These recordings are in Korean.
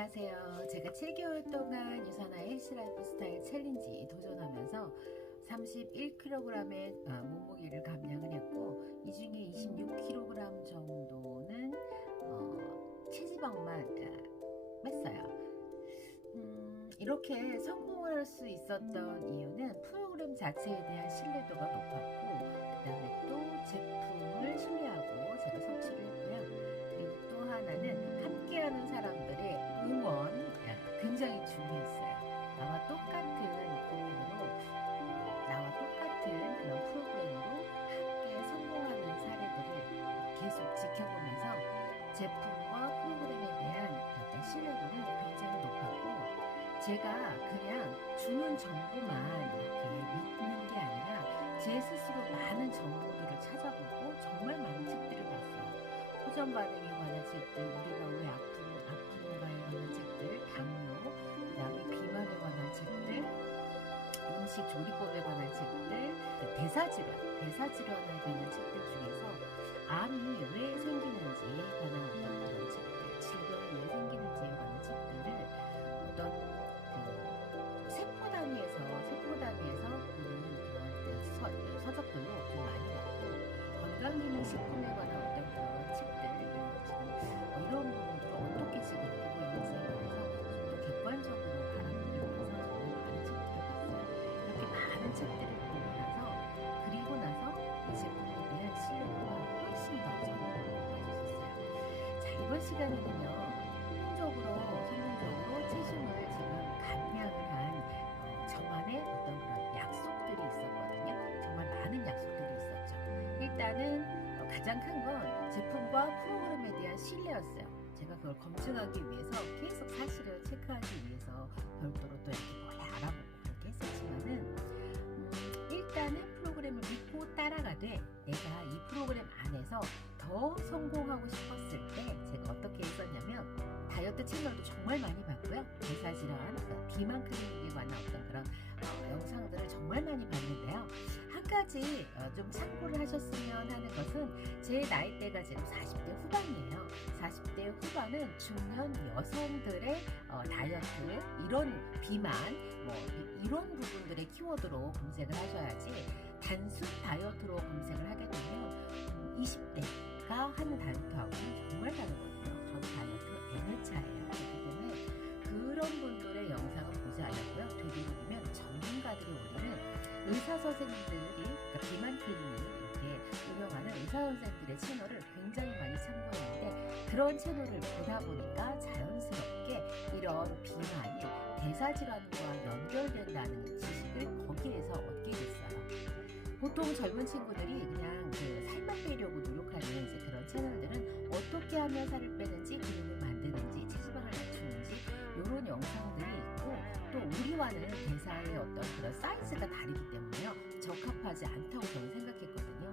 안녕하세요. 제가 7개월 동안 유산화 헬스라이프 스타일 챌린지 도전하면서 31kg의 어, 몸무게를 감량을 했고 이 중에 26kg 정도는 어, 체지방만 어, 뺐어요. 음, 이렇게 성공할 수 있었던 이유는 프로그램 자체에 대한 신뢰도가 높았고 그 다음에 또 제품을 신뢰하고 제가 섭취를 했고요. 그리고 또 하나는 함께하는 아, 굉장히 중요했어요. 나와 똑같은 고민으로 어, 나와 똑같은 그런 프로그램으로 함께 성공하는 사례들을 계속 지켜보면서 제품과 프로그램에 대한 어떤 신뢰도는 굉장히 높았고 제가 그냥 주는 정보만 이렇게 믿는 게 아니라 제 스스로 많은 정보들을 찾아보고 정말 많은 책들을 봤어요. 호전 반응에 관한 책들, 우리가 왜 음식 조리법에 관한 책들, 그 대사질환, 대사질환에 관한 책들 중에서 암이 왜 생기는지 관한 어떤 그런 책들, 질병이 왜 생기는지 많은 책들을 보고 나서 그리고 나서 이 제품에 대한 신뢰도가 훨씬 더 저는 높아졌었어요. 자 이번 시간에는요 성공적으로 성공적으로 체중을 지금 감량을 한 어, 저만의 어떤 그런 약속들이 있었거든요. 정말 많은 약속들이 있었죠. 일단은 어, 가장 큰 건 제품과 프로그램에 대한 신뢰였어요. 제가 그걸 검증하기 위해서 계속 사실을 체크하기 위해서 별도로 또 이렇게 따라가되 내가 이 프로그램 안에서 더 성공하고 싶었을 때 제가 어떻게 했었냐면 다이어트 채널도 정말 많이 봤고요. 대사질환, 그 비만 클리닉에 관한 어떤 그런 어, 영상들을 정말 많이 봤는데요. 한 가지 어, 좀 참고를 하셨으면 하는 것은 제 나이대가 지금 40대 후반이에요. 40대 후반은 중년 여성들의 어, 다이어트, 이런 비만, 뭐 이- 이런 부분들의 키워드로 검색을 하셔야지 단순 다이어트로 검색을 하게 되면 음, 20대가 하는 다이어트하고는 정말 다르거든요. 저는 다이어트 N회차예요. 그렇기 때문에 그런 분들의 영상을 보지 않았고요. 되도록이면 전문가들이 올리는 의사 선생님들이 그러니까 비만 클리닉 이렇게 운영하는 의사 선생님들의 채널을 굉장히 많이 참고했는데 그런 채널을 보다 보니까 자연스럽게 이런 비만이 대사질환과 연결된다는 지식을 거기에서 얻게 됐어요. 보통 젊은 친구들이 그냥 그 살만 빼려고 노력하는 이제 그런 채널들은 어떻게 하면 살을 빼는지 근육을 만드는지 체지방을 낮추는지 이런 영상들이 있고 또 우리와는 대사의 어떤 그런 사이즈가 다르기 때문에요 적합하지 않다고 저는 생각했거든요.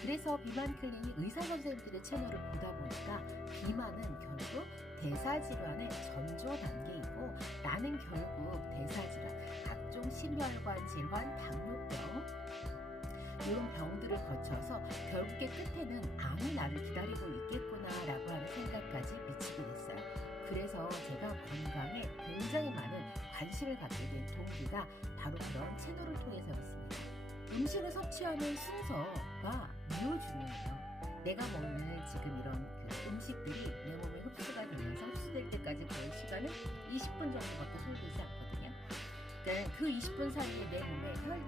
그래서 비만 클리닉 의사 선생님들의 채널을 보다 보니까 비만은 결국 대사 질환의 전조 단계이고 나는 결국 대사 질환, 각종 심혈관 질환, 당뇨병 이런 병들을 거쳐서 결국에 끝에는 암이 나를 기다리고 있겠구나라고 하는 생각까지 미치게 됐어요. 그래서 제가 건강에 굉장히 많은 관심을 갖게 된 동기가 바로 그런 채널을 통해서였습니다. 음식을 섭취하는 순서가 매우 중요해요. 내가 먹는 지금 이런 그 음식들이 내 몸에 흡수가 되면서 흡수될 때까지 거의 시간은 20분 정도밖에 소요되지 않거든요. 그러니까 그 20분 사이에 내 몸에 혈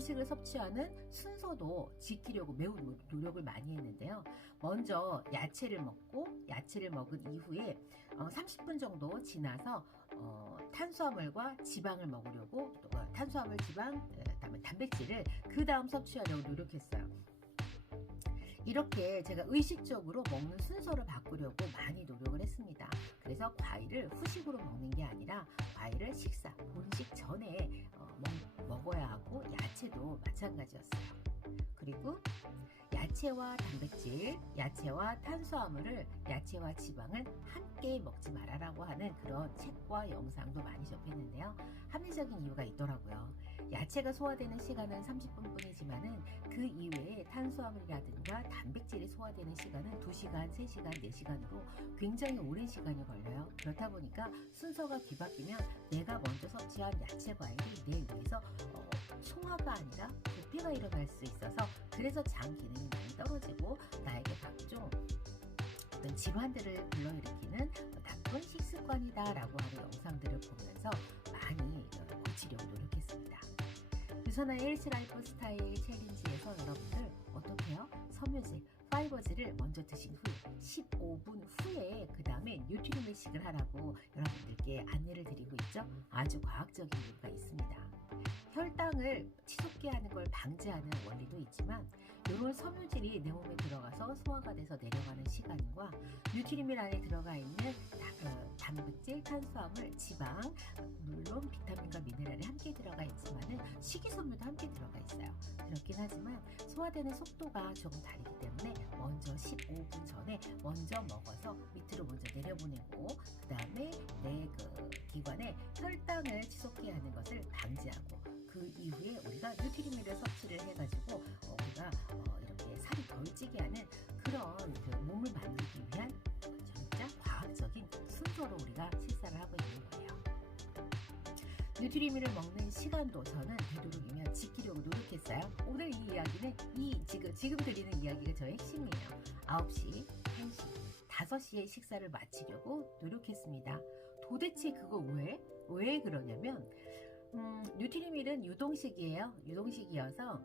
음식을 섭취하는 순서도 지키려고 매우 노- 노력을 많이 했는데요. 먼저 야채를 먹고 야채를 먹은 이후에 어, 30분 정도 지나서 어, 탄수화물과 지방을 먹으려고 또 어, 탄수화물, 지방, 그다음에 단백질을 그 다음 섭취하려고 노력했어요. 이렇게 제가 의식적으로 먹는 순서를 바꾸려고 많이 노력을 했습니다. 그래서 과일을 후식으로 먹는 게 아니라 과일을 식사, 본식 전에 어, 먹, 먹어야 하고 야채도 마찬가지였어요. 그리고 야채와 단백질, 야채와 탄수화물을 야채와 지방을 함께 먹지 말아라고 하는 그런 책과 영상도 많이 접했는데요. 합리적인 이유가 있더라고요. 야채가 소화되는 시간은 30분 뿐이지만은 그 이외에 탄수화물이라든가 단백질이 소화되는 시간은 2시간, 3시간, 4시간으로 굉장히 오랜 시간이 걸려요. 그렇다 보니까 순서가 뒤바뀌면 내가 먼저 섭취한 야채 과일이 내 위에서 어, 소화가 아니라 부패가 일어날 수 있어서 그래서 장 기능이 많이 떨어지고 나에게 각종 질환들을 불러일으키는 나쁜 식습관이다 라고 하는 영상들을 보면서 유선아의 헬스 라이프 스타일 챌린지에서 여러분들 어떻게 해요? 섬유질, 파이버즈를 먼저 드신 후 15분 후에 그 다음에 뉴트리밀식을 하라고 여러분들께 안내를 드리고 있죠. 아주 과학적인 이유가 있습니다. 혈당을 치솟게 하는 걸 방지하는 원리도 있지만 이런 섬유질이 내 몸에 들어가서 소화가 돼서 내려가는 시간과 뉴트리밀 안에 들어가 있는 다- 어, 단백질, 탄수화물, 지방, 물론 비타민과 미네랄이 함께 들어가 있지만은 식이섬유도 함께 들어가 있어요. 그렇긴 하지만 소화되는 속도가 조금 다르기 때문에 먼저 15분 전에 먼저 먹어서 밑으로 먼저 내려보내고 그 다음에 내 그 기관에 혈당을 치솟게 하는 것을 방지하고 그 이후에 우리가 뉴트리밀을 섭취를 해가지고 어, 우리가 어, 이렇게 살이 덜 찌게 하는 그런 그 몸을 만들기 위한 진짜 과학적인 순서로 우리가 식사를 하고 있는 거예요. 뉴트리밀을 먹는 시간도 저는 되도록이면 지키려고 노력했어요. 오늘 이 이야기는 이 지금 지금 드리는 이야기가 저의 핵심이에요. 9시, 1시, 5시에 식사를 마치려고 노력했습니다. 도대체 그거 왜? 왜 그러냐면 음, 뉴트리밀은 유동식이에요. 유동식이어서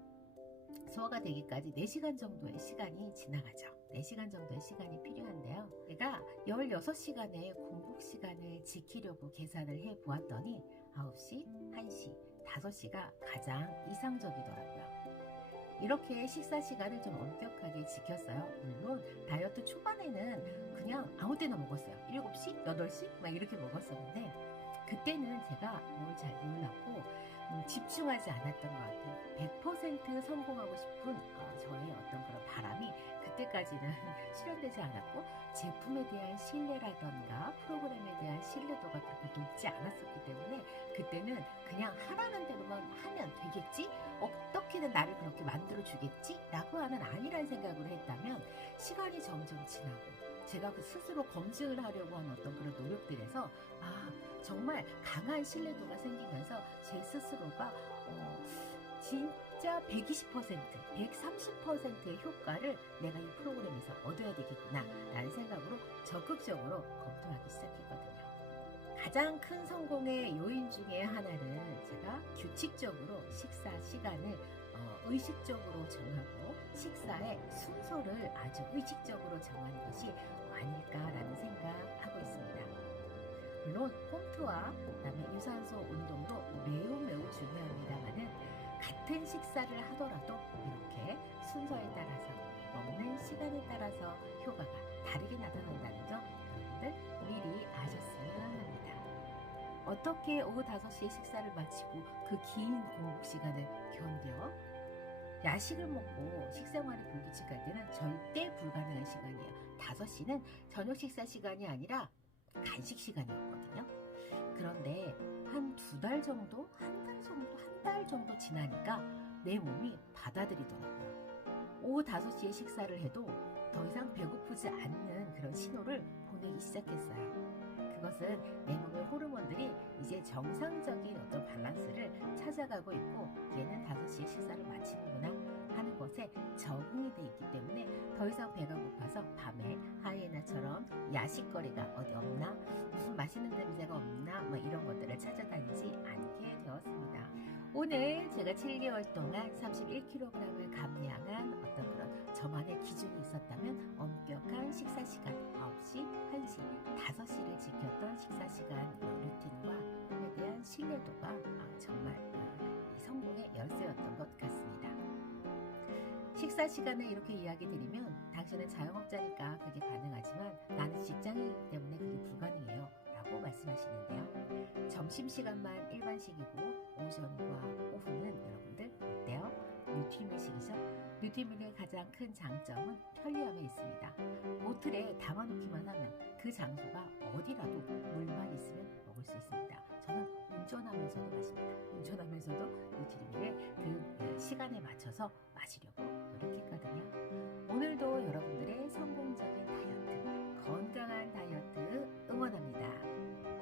소화가 되기까지 4시간 정도의 시간이 지나가죠. 4시간 정도의 시간이 필요한데요. 제가 16시간의 공복 시간을 지키려고 계산을 해 보았더니 9시, 1시, 5시가 가장 이상적이더라고요. 이렇게 식사 시간을 좀 엄격하게 지켰어요. 물론 다이어트 초반에는 그냥 아무 때나 먹었어요. 7시, 8시 막 이렇게 먹었었는데 그때는 제가 뭘 잘 몰랐고 음, 집중하지 않았던 것 같아요. 100% 성공하고 싶은 어, 저의 어떤 그런 바람이 그때까지는 실현되지 않았고 제품에 대한 신뢰라던가 프로그램에 대한 신뢰도가 그렇게 높지 않았었기 때문에 그때는 그냥 하라는 대로만 하면 되겠지? 어떻게든 나를 그렇게 만들어 주겠지? 라고 하는 아니란 생각으로 했다면 시간이 점점 지나고 제가 그 스스로 검증을 하려고 하는 어떤 그런 노력들에서 아 정말 강한 신뢰도가 생기면서 제 스스로가 어, 진 짜 120%, 130%의 효과를 내가 이 프로그램에서 얻어야 되겠구나 라는 생각으로 적극적으로 검토하기 시작했거든요. 가장 큰 성공의 요인 중에 하나는 제가 규칙적으로 식사 시간을 어, 의식적으로 정하고 식사의 순서를 아주 의식적으로 정하는 것이 아닐까라는 생각하고 있습니다. 물론 홈트와 그다음에 유산소 운동도 매우 매우 중요합니다만은 같은 식사를 하더라도 이렇게 순서에 따라서 먹는 시간에 따라서 효과가 다르게 나타난다는 점 여러분들 미리 아셨으면 합니다. 어떻게 오후 5시에 식사를 마치고 그 긴 공복 시간을 견뎌? 야식을 먹고 식생활이 불규칙할 때는 절대 불가능한 시간이에요. 5시는 저녁 식사 시간이 아니라 간식 시간이었거든요. 그런데 한 두 달 정도, 한 달 정도, 한 달 정도 지나니까 내 몸이 받아들이더라고요. 오후 5시에 식사를 해도 더 이상 배고프지 않는 그런 신호를 보내기 시작했어요. 그것은 내 몸의 호르몬들이 이제 정상적인 어떤 밸런스를 찾아가고 있고 얘는 5시에 식사를 마치는구나 하는 것에 적응이 돼 있기 때문에 더 이상 배가 고파서 밤에 하이에나처럼 야식거리가 어디 없나 무슨 맛있는 냄새가 없나 뭐 이런 것들을 찾아다니지 않게 되었습니다. 오늘 제가 7개월 동안 31kg을 감량한 어떤 저만의 기준이 있었다면 엄격한 식사 시간 9시, 1시, 5시를 지켰던 식사 시간 루틴과 에 대한 신뢰도가 아, 정말 이 성공의 열쇠였던 것 같습니다. 식사 시간을 이렇게 이야기 드리면 당신은 자영업자니까 그게 가능하지만 나는 직장이기 때문에 그게 불가능해요. 라고 말씀하시는데요. 점심시간만 일반식이고 오전과 오후는 여러분들 어때요? 뉴트리메식이죠. 뉴트리맨의 가장 큰 장점은 편리함에 있습니다. 보틀에 담아놓기만 하면 그 장소가 어디라도 물만 있으면 먹을 수 있습니다. 저는 운전하면서도 마십니다. 운전하면서도 뉴트리맨의 그 네, 시간에 맞춰서 마시려고 노력했거든요. 오늘도 여러분들의 성공적인 다이어트, 건강한 다이어트 응원합니다.